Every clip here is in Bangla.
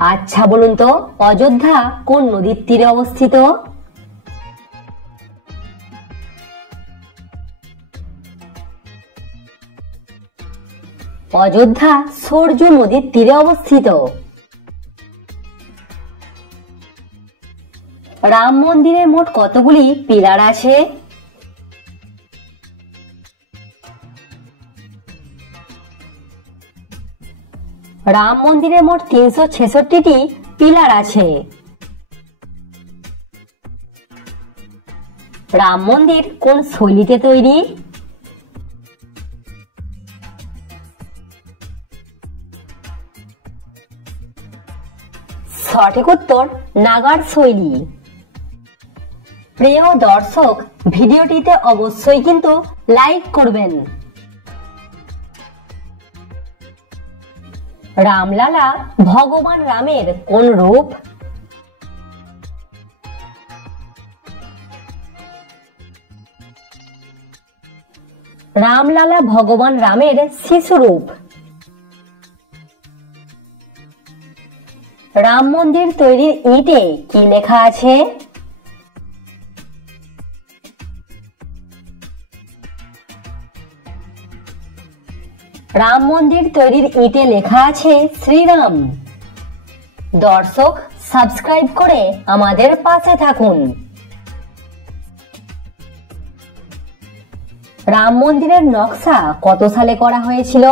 আচ্ছা বলুন তো, অযোধ্যা কোন নদীর তীরে অবস্থিত? অযোধ্যা সরজু নদীর তীরে অবস্থিত। রাম মন্দিরে মোট কতগুলি পিলার আছে? রাম মন্দিরে মোট 366টি পিলার আছে। রাম মন্দির কোন শৈলীতে তৈরি? সঠিক উত্তর নাগার শৈলী। প্রিয় দর্শক, ভিডিওটিতে অবশ্যই কিন্তু লাইক করবেন। রামলালা ভগবান রামের কোন রূপ? রামলালা ভগবান রামের শিশুরূপ। রাম মন্দির তৈরির ইটে কি লেখা আছে? রাম মন্দির তৈরির ইটে লেখা আছে শ্রীরাম। দর্শক, সাবস্ক্রাইব করে আমাদের পাশে থাকুন। রাম মন্দিরের নকশা কত সালে করা হয়েছিল?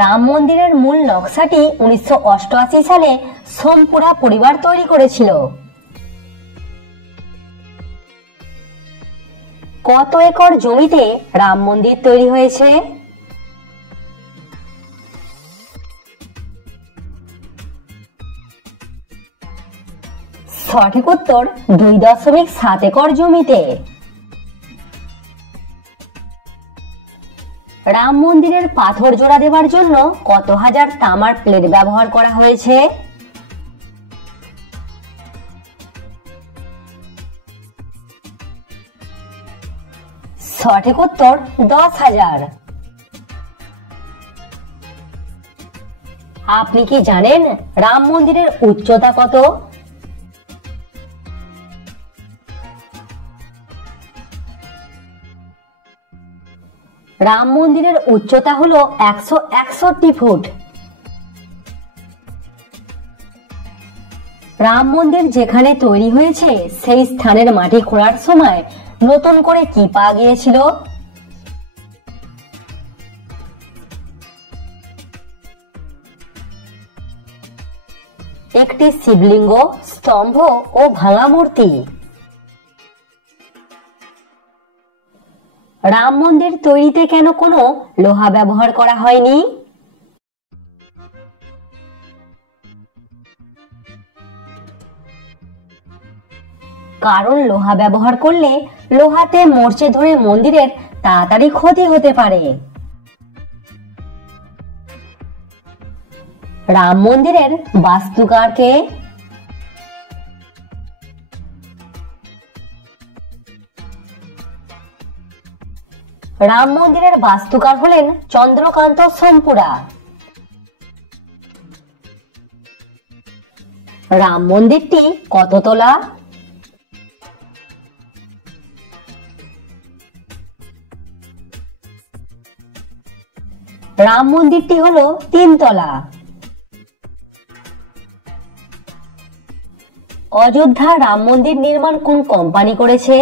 রাম মন্দিরের মূল নকশাটি 1988 সালে সোমপুরা পরিবার তৈরি করেছিল। কত একর জমিতে রাম মন্দির তৈরি হয়েছে? সঠিক উত্তর 2.7 একর জমিতে। রাম মন্দিরের পাথর জোড়া দেওয়ার জন্য কত হাজার তামার প্লেট ব্যবহার করা হয়েছে? সঠিক উত্তর 10,000। আপনি কি জানেন রাম মন্দিরের উচ্চতা কত? রাম মন্দিরের উচ্চতা হলো 161 ফুট। রাম মন্দির যেখানে তৈরি হয়েছে সেই স্থানের মাটি খোঁড়ার সময় নতুন করে কি পাওয়া গিয়েছিল? একটি শিবলিঙ্গ, স্তম্ভ ও ভাঙা মূর্তি। রাম মন্দির তৈরিতে কেন কোনো লোহা ব্যবহার করা হয়নি? কারণ লোহা ব্যবহার করলে লোহাতে মরচে ধরে মন্দিরের তাড়াতাড়ি ক্ষতি হতে পারে। রাম মন্দিরের বাস্তুকার কে? রাম মন্দিরের বাস্তুকার হলেন চন্দ্রকান্ত সোমপুরা। রাম মন্দিরটি কত তলা? রাম মন্দিরটি হলো 3 তলা। অযোধ্যা রাম মন্দির নির্মাণ কোন কোম্পানি করেছে?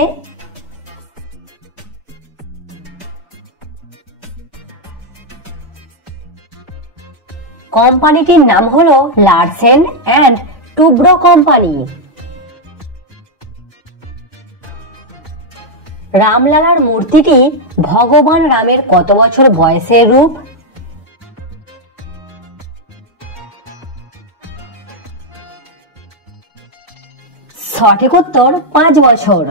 কোম্পানিটির নাম হলো লারসেন অ্যান্ড টুব্রো কোম্পানি। রামলালার মূর্তিটি ভগবান রামের কত বছর বয়সের রূপ? সঠিক উত্তর 5 বছর।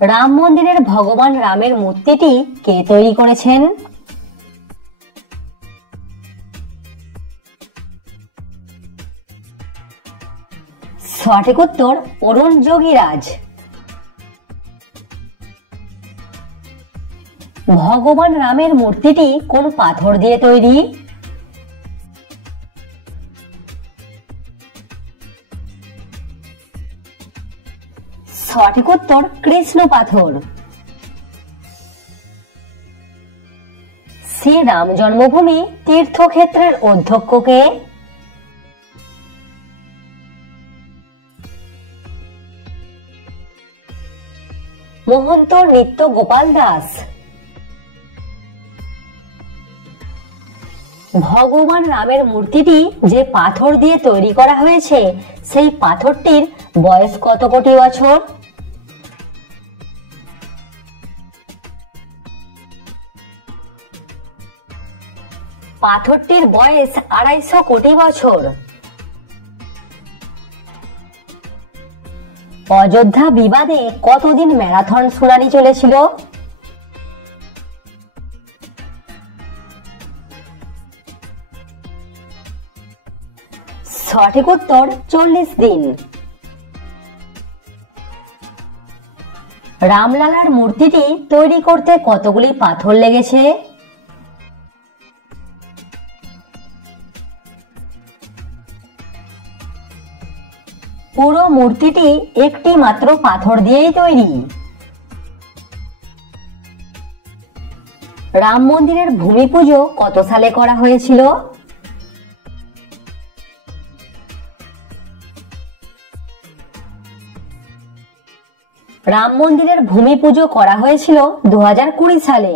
রাম মন্দিরের ভগবান রামের মূর্তিটি কে তৈরি করেছেন? সঠিক উত্তর অরুণ যোগীরাজ। ভগবান রামের মূর্তিটি কোন পাথর দিয়ে তৈরি? সঠিক উত্তর কৃষ্ণ পাথর। শ্রীরাম জন্মভূমি তীর্থক্ষেত্রের অধ্যক্ষ কে? মহন্ত নিত্য গোপাল দাস। ভগবান রামের মূর্তিটি যে পাথর দিয়ে তৈরি করা হয়েছে সেই পাথরটির বয়স কত কোটি বছর? পাথরটির বয়স 250 কোটি বছর। অযোধ্যা বিবাদে কতদিন ম্যারাথন শুনানি চলেছিল? সঠিক উত্তর 40 দিন। রামলালার মূর্তিটি তৈরি করতে কতগুলি পাথর লেগেছে? পুরো মূর্তিটি একটি মাত্র পাথর দিয়েই তৈরি। রাম মন্দিরের ভূমি পুজো কত সালে করা হয়েছিল? রাম মন্দিরের ভূমি পুজো করা হয়েছিল 2020 সালে।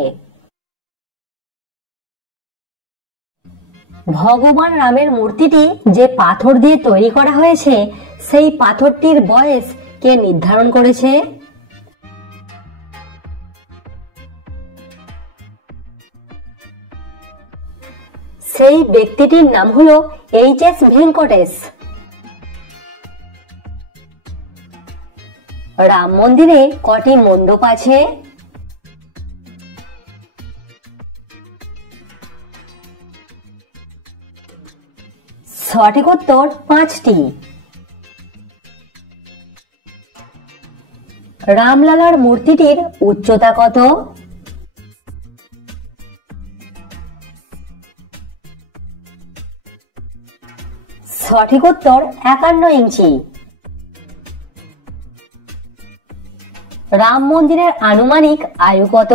ভগবান রামের মূর্তিটি যে পাথর দিয়ে তৈরি করা হয়েছে সেই পাথরটির বয়স কে নির্ধারণ করেছে? সেই ব্যক্তিটির নাম হলো এইচ.এস. ভেঙ্কটেশ। রাম মন্দিরে কটি মণ্ডপ আছে? সঠিক উত্তর 5টি। রামলালার মূর্তিটির উচ্চতা কত? সঠিক উত্তর 51 ইঞ্চি। রাম মন্দিরের আনুমানিক আয়ু কত?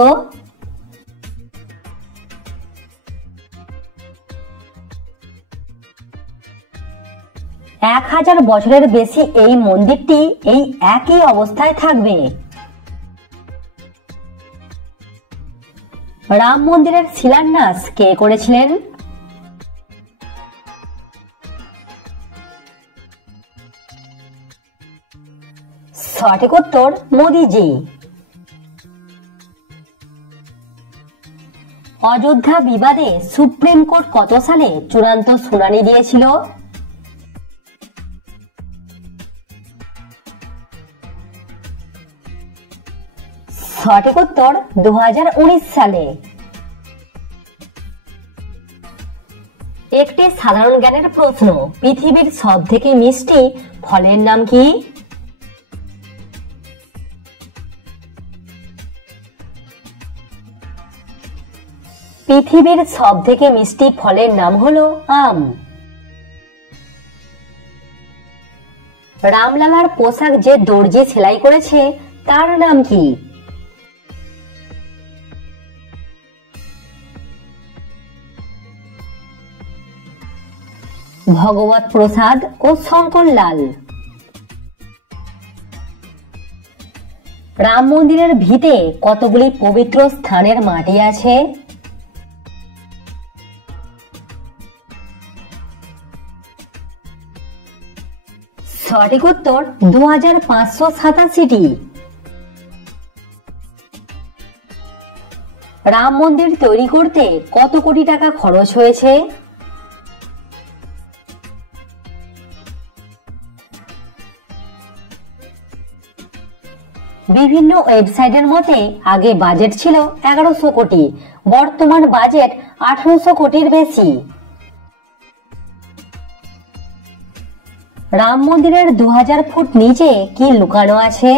এক 1000 বছরের বেশি এই মন্দিরটি এই একই অবস্থায় থাকবে। রাম মন্দিরের শিলান্যাস কে করেছিলেন? সঠিক উত্তর মোদিজি। অযোধ্যা বিবাদে সুপ্রিম কোর্ট কত সালে চূড়ান্ত শুনানি দিয়েছিল? সঠিক উত্তর 2019 সালে। একটি সাধারণ জ্ঞানের প্রশ্ন, পৃথিবীর সবথেকে মিষ্টি ফলের নাম কি? পৃথিবীর সবথেকে মিষ্টি ফলের নাম হলো আম। রামলালার পোশাক যে দর্জি সেলাই করেছে তার নাম কি? ভগবত প্রসাদ ও শঙ্করলাল। রাম মন্দিরের ভিতে কতগুলি পবিত্র স্থানের মাটি আছে? সঠিক উত্তর 2587টি। রাম মন্দির তৈরি করতে কত কোটি টাকা খরচ হয়েছে? বিভিন্ন ওয়েবসাইটের মতে আগে বাজেট ছিল 1100 কোটি, বর্তমান বাজেট 1800 কোটির বেশি। রাম মন্দিরের 2000 ফুট নিচে কি লুকানো আছে?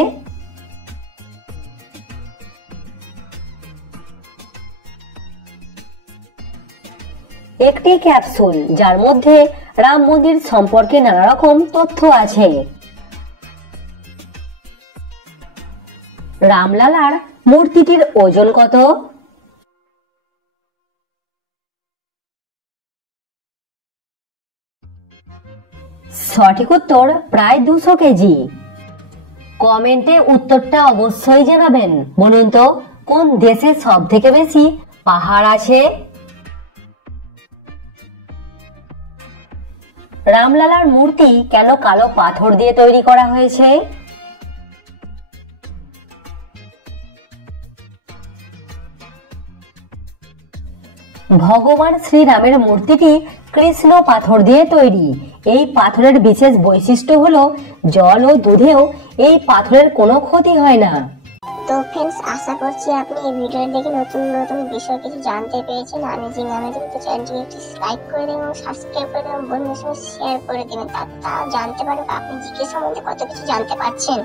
একটি ক্যাপসুল যার মধ্যে রাম মন্দির সম্পর্কে নানা রকম তথ্য আছে। রামলালার মূর্তিটির ওজন কত? সঠিক উত্তর প্রায় 200 কেজি। কমেন্টে উত্তরটা অবশ্যই জানাবেন। বলুন তো কোন দেশে সব থেকে বেশি পাহাড় আছে? রামলালার মূর্তি কেন কালো পাথর দিয়ে তৈরি করা হয়েছে? ভগবান শ্রীরামের মূর্তিটি কৃষ্ণ পাথর দিয়ে তৈরি। এই পাথরের বিশেষ বৈশিষ্ট্য হলো জল ও দুধেও এই পাথরের কোনো ক্ষতি হয় না। তো फ्रेंड्स, আশা করছি আপনি এই ভিডিও দেখে নতুন নতুন বিষয় কিছু জানতে পেরেছেন। আমেজিং তো চ্যানেলটিকে একটু লাইক করে দিন এবং সাবস্ক্রাইব করে দিন এবং বন্ধুদের সঙ্গে শেয়ার করে দিবেন। তা জানতে পারবেন আপনি জিকে সম্বন্ধে কত কিছু জানতে পারছেন।